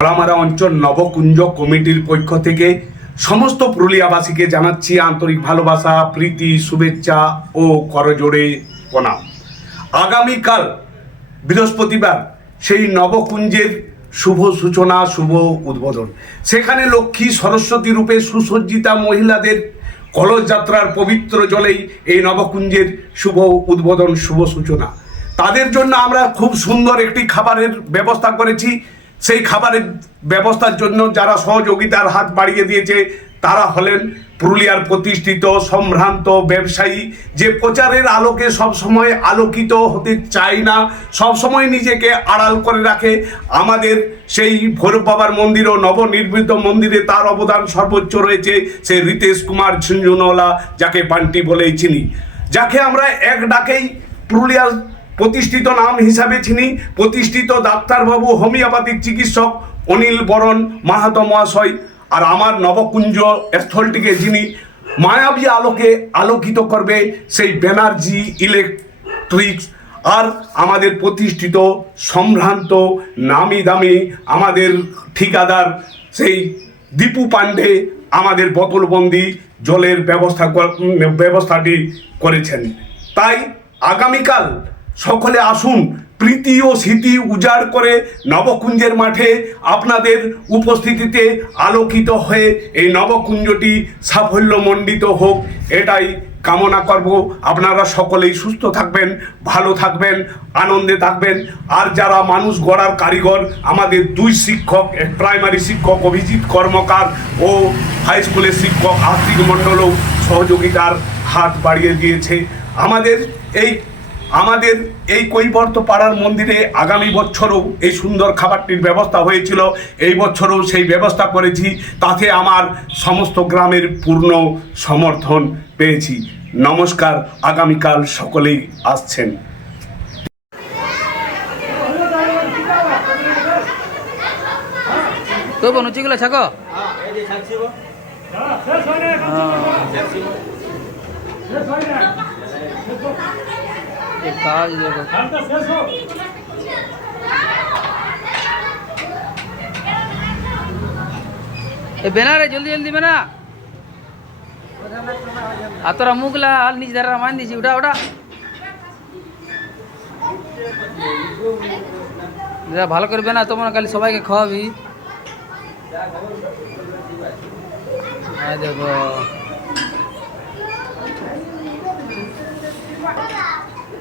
কলামারা অঞ্চল নবকুঞ্জ কমিটির পক্ষ থেকে সমস্ত পুরুলিয়াবাসীকে জানাচ্ছি আন্তরিক ভালোবাসা, প্রীতি, শুভেচ্ছা ও করজোড়ে প্রণাম। আগামীকাল বৃহস্পতিবার সেই নবকুঞ্জের শুভ সূচনা, শুভ উদ্বোধন। সেখানে লক্ষ্মী সরস্বতী রূপে সুসজ্জিতা মহিলাদের কলসযাত্রার পবিত্র জলেই এই নবকুঞ্জের শুভ উদ্বোধন, শুভ সূচনা। তাদের জন্য আমরা খুব সুন্দর একটি খাবারের ব্যবস্থা করেছি। সেই খাবারের ব্যবস্থার জন্য যারা সহযোগিতার হাত বাড়িয়ে দিয়েছে তারা হলেন পুরুলিয়ার প্রতিষ্ঠিত সম্ভ্রান্ত ব্যবসায়ী। যে প্রচারের আলোকে সবসময় আলোকিত হতে চায় না, সবসময় নিজেকে আড়াল করে রাখে। আমাদের সেই ভৈরব বাবার মন্দির ও নবনির্মিত মন্দিরে তার অবদান সর্বোচ্চ রয়েছে সেই রিতেশ কুমার ঝুঞ্ঝুনওয়ালা যাকে বান্টি বলেই চিনি। যাকে আমরা এক ডাকেই পুরুলিয়ার প্রতিষ্ঠিত নাম হিসাবে চিনি। প্রতিষ্ঠিত ডাক্তারবাবু, হোমিওপ্যাথিক চিকিৎসক অনিল বরণ, মাহাতো মহাশয়। আর আমার নবকুঞ্জ স্থলটিকে যিনি মায়াবী আলোকে আলোকিত করবে, সেই ব্যানার্জি ইলেকট্রিক্স আর আমাদের প্রতিষ্ঠিত সম্ভ্রান্ত নামি দামি আমাদের ঠিকাদার সেই দীপু পাণ্ডে আমাদের বোতলবন্দি জলের ব্যবস্থা ব্যবস্থাটি করেছেন। তাই আগামীকাল সকলে আসুন, প্রীতি ও স্মৃতি উজাড় করে নবকুঞ্জের মাঠে আপনাদের উপস্থিতিতে আলোকিত হয়ে এই নবকুঞ্জটি সাফল্যমণ্ডিত হোক। এটাই কামনা করব। আপনারা সকলেই সুস্থ থাকবেন, ভালো থাকবেন, আনন্দে থাকবেন। আর যারা মানুষ গড়ার কারিগর, আমাদের দুই শিক্ষক প্রাইমারি শিক্ষক, অভিজিৎ কর্মকার ও হাই স্কুলের শিক্ষক, আর্থিক মণ্ডলও সহযোগিতার হাত বাড়িয়ে দিয়েছে। আমাদের এই আমাদের এই কৈবর্ত পাড়ার মন্দিরে আগামী বছরও এই সুন্দর খাবারটির ব্যবস্থা হয়েছিল। এই বছরও সেই ব্যবস্থা করেছি। তাতে আমার সমস্ত গ্রামের পূর্ণ সমর্থন পেয়েছি। নমস্কার আগামীকাল সকলেই আসছেন। তো বনুচিগুলো ছাকো। एक काज देखो এ বেনা রে জলদি জলদি বেনা আর তোরা মুখলা হাল নিচ ধারা মান দিছি ওটা ওটা যা ভালো করবে না তোমার কালি সবাইকে খাওয়াবি হ্যাঁ দেখো